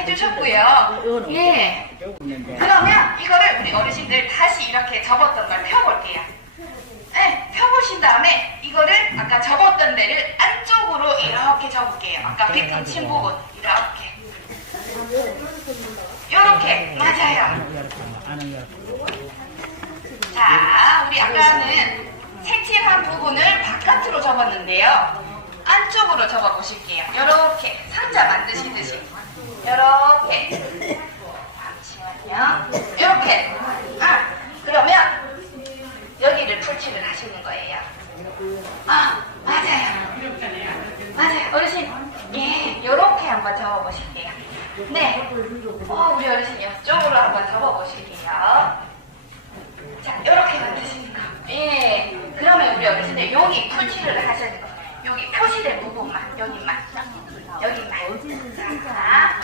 해주셨고요. 예. 그러면 이거를 우리 어르신들 다시 이렇게 접었던 걸 펴볼게요. 네, 펴보신 다음에 이거를 아까 접었던 데를 안쪽으로 이렇게 접을게요. 아까 뱉은 침 부분 이렇게. 이렇게 맞아요. 자, 우리 아까는 색칠한 부분을 바깥으로 접었는데요. 안쪽으로 접어 보실게요. 이렇게. 이렇게. 이렇게. 아, 여기를 풀칠을 하시는 거예요. 아, 맞아요. 맞아요. 어르신, 예, 이렇게 한번 접어보실게요. 네. 어, 우리 어르신 이쪽으로 한번 접어보실게요. 자, 이렇게 만드시는 거. 예. 그러면 우리 어르신들 여기 풀칠을 하시는 거. 여기 표시된 부분만, 여기만. 여기만. 자.